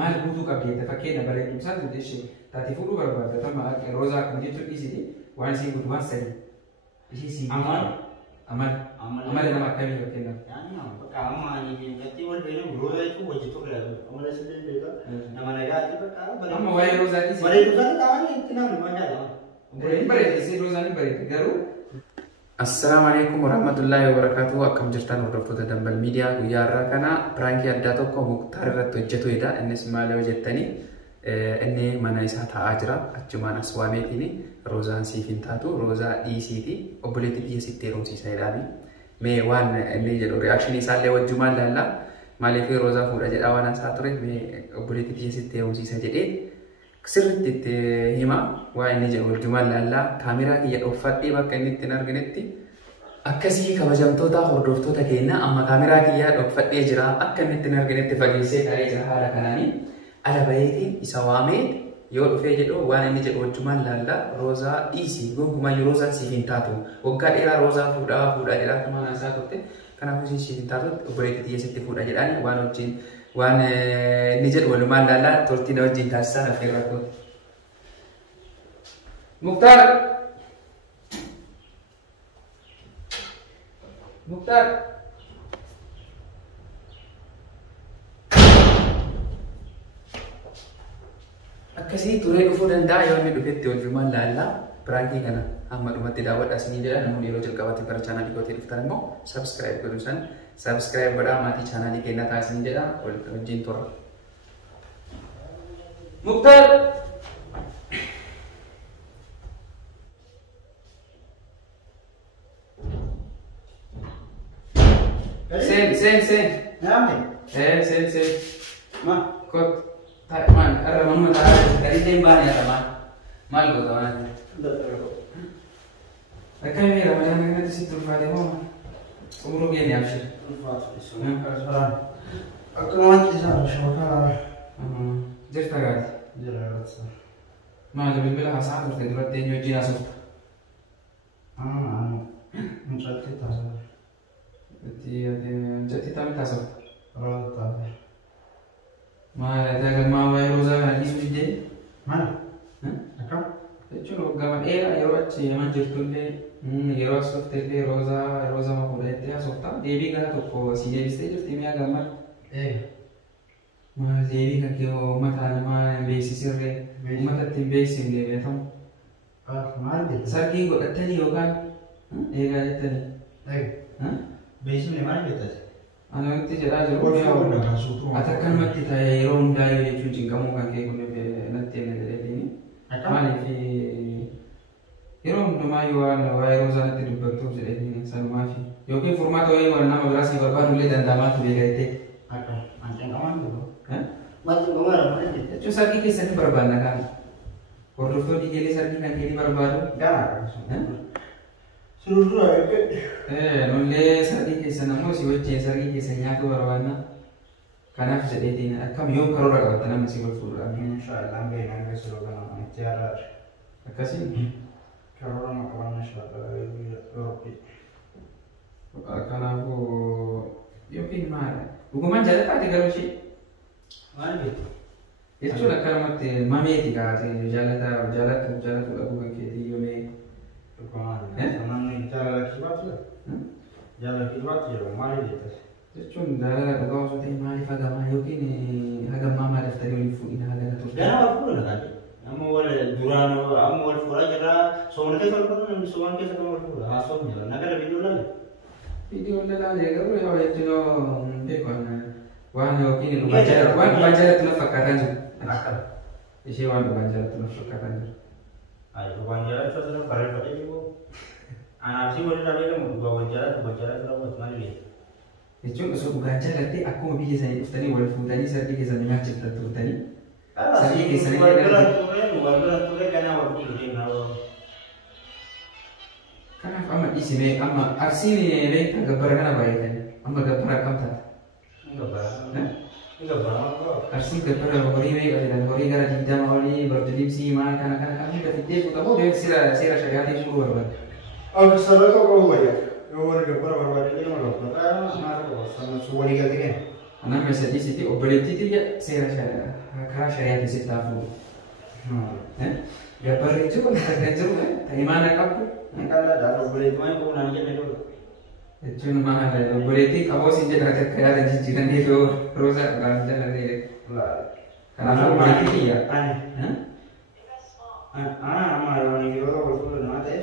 maal guutuu qabdi fakkeenya bareedumsaa jechuun taatee fuudhuu barbaadda tamma roozaa kun jechuun dhiisiti waan isiin guutuu waan sadii ishii sii amala nama akkamii fakkeenyaaf. Bakka amma ani gatti wal beenu roozaa jechuun hojii tokko amala sadii beeka nama nagaatti bakka amma waa'ee roozaa dhiisii bareedumsaa ta'anii itti namni maal bareedee si roozaan bareedee garuu. Assalamualaikum warahmatullahi wabarakatuh. Akkam jirtan hordoftoota Dambal Miidiyaa. Guyyaa har'aa kana pirankii addaa tokko Muktaar irratti hojjetudha. Innis maal hojjettanii inni mana isaa taa'aa jira. Achumaan as waameetiin roozaan siif hin taatu roozaa dhiisiiti obboleetti biyya sitti heerumsiisa jedhaani. Mee waan inni jedhu reakshinii isaallee wajjumaan laalla. Maaliif roozaa fuudha jedhaa waan isaa ture mee obboleetti biyya sitti heerumsiisa jedhee sirriitti itti hima waa inni jedhu wajjumaan laallaa kaameraa kiyya dhoofadhee bakka inni ittiin arginetti akkasii kabajamtoota hordoftoota keenya amma kaameraa kiyya dhoofadhee jira akka inni ittiin arginetti fageessee taa'ee jira haala kanaanii ala baheetiin isa waamee yoo dhufee jedhu waan inni jedhu wajjumaan laallaa roozaa dhiisii gonkumaa roozaan siif hin taatu waggaa dheeraa roozaa fuudhaa jedhaa kamaan isaa turte kanaafuu siif hin taatu obboleetti xiyyeessitti fuudha jedhaan waan wajjin waan inni jedhu walumaan laallaa turtiin wajjin taasisaa nafee rakkoo. Muktaar! Muktaar! Akkasii turee dhufuu danda'a yoo inni dhufetti wajjumaan laallaa pirankii kana amma dhumatti daawwadhaa isinii jedha namoonni yeroo jalqabaatti gara chaanaalii kootii dhuftan immoo sabskiraayib godhu san sabskiraayib godhaa maatii chaanaalii keenyaa taasisan jedha wajjin turra. Muktaar! Sen. Namni? Sen. Ma? Kot. Man, arra mamma ta'a dari tembaan ya teman. Mal kok teman. Akkamii Ramadaan kanatti sitti ulfaate moo umuruu keenya abshir. Akkanumatti isaa shookaa jirta gaati. jiraata. Maal bilbila haasaa turte duratti eenyu wajjin haasofta? Mucatti taasisa. Mucatti taamitti haasofta? Roota. Maal dagammaa waa'ee roozaa kana dhiisuu diddee? Mana? Akkam? Jechuun waggaa dheeraa yeroo achi yaman jirtullee yeroo as dhuftellee roozaa fuudhattee haasofta. Deebii gara tokko si deebistee jirti mi'a gammal? Maal deebii kan kee uummata namaa hin beeksisirree uummatatti hin beeksifne beekamu. Maal jechuudha? Sargii godhattanii yookaan eegaa jettanii? Beeksifne maal jettati? Ana wanti jedhaa jiru ati akkanumatti ta'e yeroo hundaa'ee jechuun cinqamuu kan kee kun natti hin jedhanii. Maaliif yeroo hundumaayyuu waan waa'ee roozaa natti dubbattuuf jedhanii sanumaaf yookiin furmaata wayii waan nama biraa si barbaadullee danda'amaatu beekattee. Jechuun sargii keessatti barbaadna kan hordoftoonni keelee sargii kan keetii barbaadu. Nullee sargii keessan ammoo si wajjin sargii keessan nyaatu barbaadna. Kanaaf jedheetiin akkam yoom karoora qabatta namni si wal fuudhaan. Inshaallah beekan keessa roogana itti yaadaadha. Akkasii Karoora maqabanna shaataa kanaafuu yookiin maal dhugumaan jaalataati garuu ishee. Maal jechuudha? Jechuun akkanumatti mameeti kaatee jaalatu dhabuu kan keetii yoomee. Namni jaalala baatu jaalala baatu jedhamu maal jettati? Jechuun jaalala dhugaa osoo ta'e maaliif hagamaa yookiin hagammaa maal daftanii waliin fuudhina hagana turte? Ganaa fuudha taate. Amma wal duraan amma wal fuudhaa jira. Soomana keessa wal fuudha namni soomana keessa kan wal fuudha. Haasawni jira. Nagara viidiyoo laale. Viidiyoo laalee garuu yoo jechuun beekan waan yookiin dhugaa jaalatu na fakkaataan jiru. Akkana. Ishee waan dhugaa jaalatu na fakkaataan jiru. Dhugaan jaalatu asirra bareeffadhee jiru. Anaafsii waliin laalee gamu dhugaa wal jaalatu raawwatu maal jechuudha? Jechuun osoo dhugaan jaalattee akkuma biyya isaanii dhuftanii wal fuudhanii sargii keessan nyaachiftan turtanii. Sargii keessanii wal bira ture ganaa wal fuudhee kanaaf amma dhiisimee amma arsiin beektaa gabbara kana baay'atanii amma gabbara akkam taata? Arsiin gabbara horii beekatan horii gara 20 olii bardiliibsii maal kana hunda fiddee fuutamoo seera shagaatii suuruu barbaada. Akka sarara tokko wayyaa yoo warri gabbara barbaadanii nama gabbata maal sana walii galtee kenna. nama sadii obboleettiitii seera karaa shari'aatiin sitti hafu. Gabbarri jechuun kan jiru imaana qabdu. Kalau obboleettii koo naan jenne dura. Jechuun maal obboleettii qaboo siin jedha akka yaada jijjiiranii fi roosa kan jalanii. Kanaafuu obboleettii kiyya. Amma yoo ni yeroo wal fuudhu nama ta'e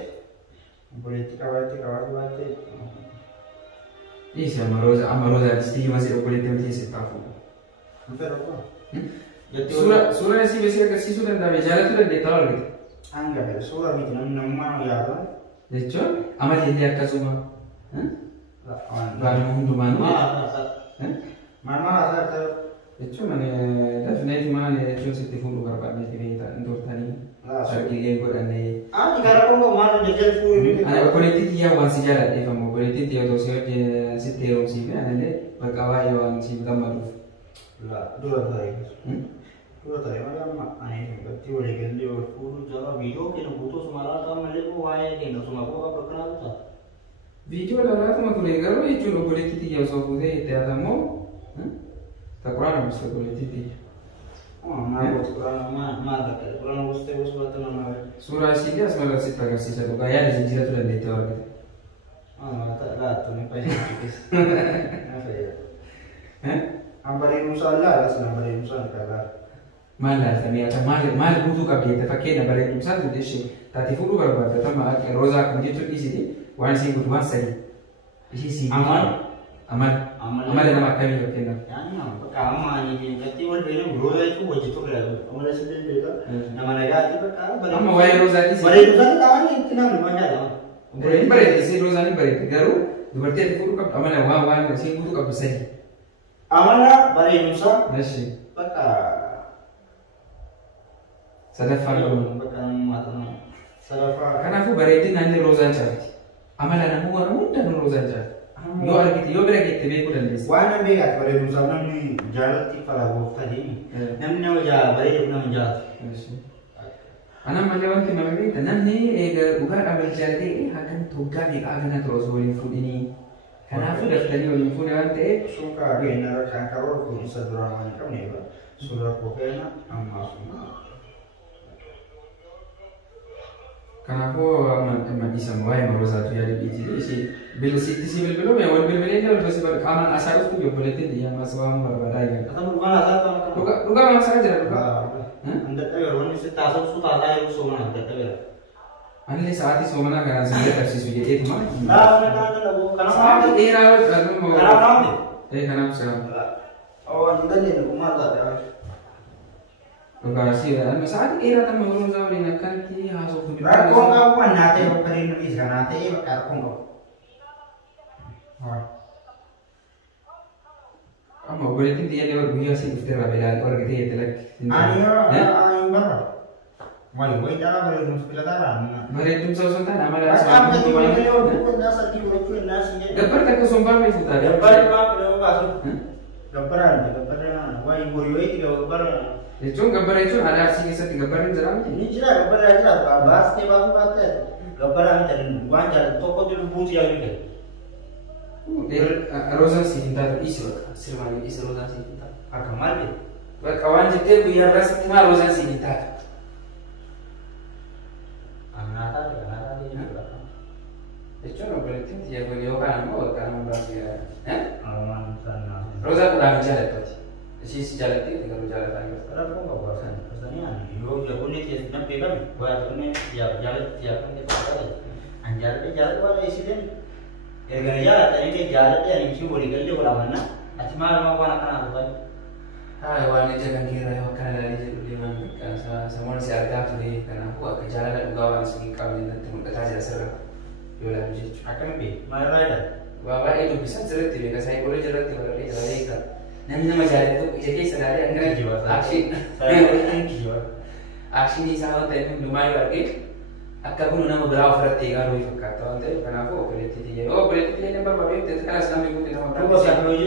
obboleettii qabaatu baatee. Isi amma roosa distii masih obboleettii miti sitti hafu. Suuraa isii beesee agarsiisuu danda'ame jaalatu dandeettaa argite. Angga suuraa miti namummaa yaada. Jechuun amallee akkasuma. Baanuma hundumaan. Maal ta'e. Jechuun dafneeti maal jechuun sitti fuudhuu barbaadneeti beektaa indoortanii sargiilee godhannee. Gara koo maal jajjal fuudhuu. Obboleettii xiyyaa waan si jaaladheeffamu obboleettii xiyyaa otoo si hojii sitti heerumsiifne anallee bakka baay'ee waan siif gammaduuf. Dura ta'e. Dura ta'e malee amma ani bakki walii gallee wal fuudhuu jala viidiyoo kennu guutuu sumalaa ta'an malee waa'ee kennu suma koo akka kanaa ta'a. Viidiyoo lalaatuma ture garuu jechuun obboleettii xiyyaa osoo fuutee itti yaadamoo Kurang mesti politik. Kurang mesti nama. Surah sini asal kita kasih satu gaya di sini tu dan itu orang. Tak lah tu ni pasti tipis. Apa ya? Ambarin musalla lah senang ambarin musalla kalah. Malah kami akan mal butuh kami kita pakai ambarin musalla tu desi. Tadi fulu berapa? Pertama roza kami tu di sini. Wan sih butuh masai. Isi sini. Amal nama kami pakai nama. Kama ni kati wal beri roza itu wajib tu kalau amal sendiri juga. Nama negara itu kan. Amma wai roza di sini. Wai roza tahu ni kenapa banyak dah. Beri di sini roza ni beri. Garu berarti fulu kap amal wan sih butuh kap besar. Amal beri nusa. Nasi. Baka. Sadafan dulu. Baka matang. Sadafan. Karena aku beri itu nanti roza cari. Amal anak muda dan roza cari. Yo argite yo bera gitte beeku dandeessa. Waan beekat bareedumsaaf namni jaalatti fala gooftaa deemi. Namni nama bareedu nama jaalatu. Anam malee wanti nama beekta namni eega dhugaadhaan wal jaalatee hakan toggaa meeqaa kana ture osoo waliin fuudhinii. Kanaafuu daftanii waliin fuudhe waan ta'eef. Suukaa keenya kan karoora fuudhinsa duraan waan hin qabneef suuraa kokeena ammaa suma. Kanaafuu amma dhiisan waa'ee maroosaatu yaada dhiitii ishee bilisitti si bilbiluu mee wal bilbilee illee wal basi qaamaan asaa dhuftu obboleettiin dhiyyaa maas waan barbaadaa jira. Dhugaa maasaa jira dhugaa. Wanni sitti haasofsu taataa yeroo soomana adda adda bira. Anillee sa'aatii soomanaa kanaan sin dadhabsiisu jedheetuma. Sa'aatii dheeraa wal dhaguma. Kanaaf haamne? Kanaaf se'amu. Waan dandeenye kumaa taate. Lokasi dan saat era tan menurun sama dengan kan ki hasil tu. Rakong aku nate bakari nulis kan nate bakar kong. Amma boleh dia lewat dunia sih iftira bela orang kita ya telak. Ayo ayo bar. Wali wali dah boleh nus bila dah. Mari tu sausan tan amal asal. Apa tu boleh lewat bukan dasar di buku nasinya. Dapat tak kesumbang ni futar. Dapat apa belum masuk. Gabaran. Wali wali tiga gabaran. Itu gambar itu ada sih kisah gambaran jeram ini jelas gambar jelas bahas ke baru baca gambaran dan wajar toko tu buci yang ini rosa sih tinta isi sirmani isi rosa sih tinta akamal ni kawan jadi biar ras tinta rosa sih tinta anata ni itu no berarti dia beliau kan mau kan berarti ya aman sana rosa udah bicara tuh si jalan itu tinggal jalan lagi. Kenapa kau nggak bosan? Rasanya yo jago nih dia senang pegang. Buat ini dia jalan kan kita jalan. Anjar dia jalan pada insiden. Gara-gara jalan tadi dia jalan dia yang sih boleh kerja bola mana? Acima mau anak anak apa? Wanita jangan kira yang akan dari jadi dia mana? Semua si ada tu ni karena aku akan jalan dan juga orang sini kami nanti mereka saja serah. Jualan begitu. Akan lebih. Mana ada? Bapak itu bisa cerita dia. Saya boleh cerita dia jalan ikan. Namni nama jalan itu jadi sedari anggaran aksi aksi ni sama tapi lumai lagi akka pun nama berapa berarti kalau itu kata ante kenapa politik dia politik number berapa itu sekarang sedang mengikuti nama berapa saya kerja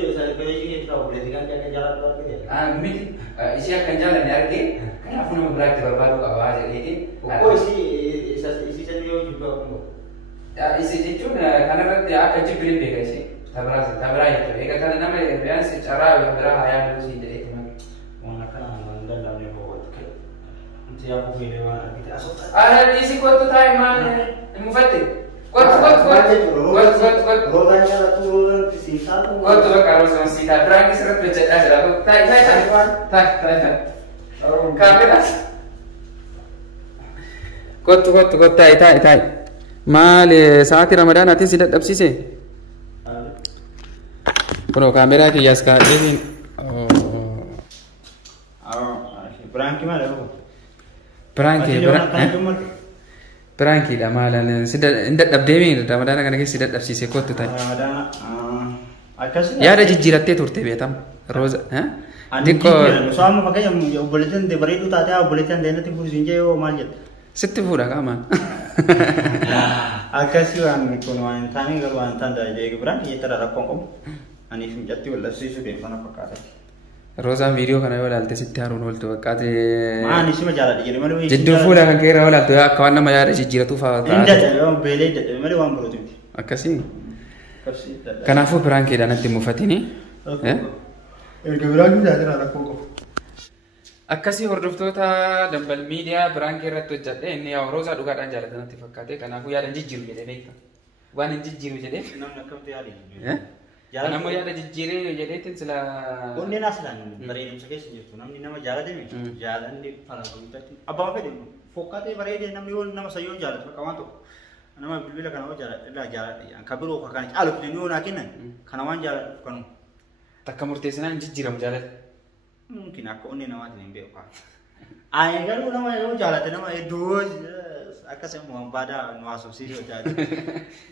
itu politik kan dia jalan berapa dia mungkin isi akan jalan lagi kenapa nama berarti berapa kalau aja lagi isi sendiri juga isi itu karena dia akan jibilin bega sih Tabra itu. Eka kan nama biasa secara berapa ayam itu sih jadi teman. Mana kan mandal dalamnya bawa ke. Nanti aku pilih mana kita asal. Ada di sini kau tuh tay mana? Mufatih. Kau. Rodanya turun ke sini satu. Kau tuh kalau sama si Tabra ini seret becek aja. Aku tay. Kamera. Kau tay. Mal saat Ramadan nanti sudah dapat sih. Kalau kamera itu ya sekali. Prank mana lo? Prank dah malan. Sudah tidak dapat demi. Ramadan kan kita sudah dapat sih kau tuh tay. Ramadan. Ya ada jijiratnya turte betam. Rosa, Diko. Soalnya pakai yang buletin de beri itu tadi buletin de nanti burusin jauh majet. Setipura kaman. Akasiwan kunuan tani galuan tanda jadi berang kita ada kongkom. Ani sujati wala sisu de mana pakara. Rosa video kana wala alte sitti harun wolto kate. Ani sima jala jadi mana wis. Jiddu fula kan kira wala to kawan nama ya jijira tu fa. Inda jala bele de mana wan bulu tuti. Akasi. Kanafu prank ida nanti mufatini. Berang kita ada kongkom. Akkasii hordoftoota dambal miidiyaa biraankii irratti hojjedhe inni yaa Roosaa dhugaadhaan jaalatan natti fakkaate kanaafuu yaada jijjiiru jedhee beekta waan hin jijjiiru jedheef Namni akkamti yaadi? kanammoo yaada jijjiiree jedheetiin sila Onneen aslaan bareedinsa keessa jirtu namni nama jaalatame jaalanni falaatuutatti abbaa fedhe fokkaatee bareedee namni yoo nama sayyoo jaalatu bakka waan tokko nama bilbila kana hoo jaaladha kan biroo kan caalu fidanii yoo naa kennan kana waan jaalatu kanu takka murteessinaan hin jijjiiramu jaalata. Mungkin aku onnee namaatiin hin beeku. Ani garuu nama yoo jaalate nama hedduu akka semmoo baada nu haasofsiisuu jaallatu.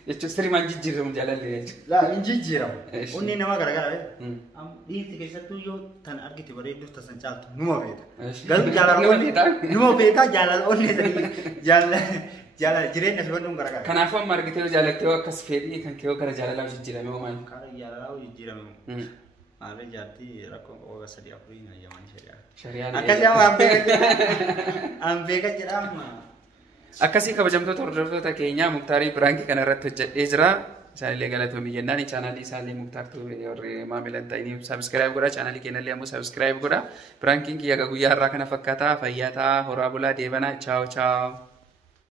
Jechuun sirriimaan jijjiiramu jaalallee jechuudha. Laa hin jijjiiramu. Onnee nama garagara dhiirti keessattuu yoo tan argite bareedduu tasan caaltu numa beeta. Garuu jaalala numa beeta jaalala onnee jaalala jireenya fi wantoonni garagara. Kanaafuu amma argitee yoo jaalattee akkas fedhii kan kee gara jaalalaa jijjiirame hoo maali? Karaa jaalalaa jijjiirame. Malee jaartii rakkoo oga sadii afurii na jaman shari'aa. Shari'aan. Akkasii waan beeka jedhama. Akkasii kabajamtoota hordoftoota keenyaa Muktaarii Biraankii kana irratti hojjedhee jira. Isaanillee galatoomii jennaan chaanaalii isaallee Muktaartuu warri maamilan ta'anii sabiskiraayib godha. Chaanaalii keenyallee ammoo sabiskiraayib godha. Biraankiin kiyya guyyaa irraa kana fakkaata. Fayyaa ta'aa, horaa bulaa, deebanaa. Chaaw chaaw.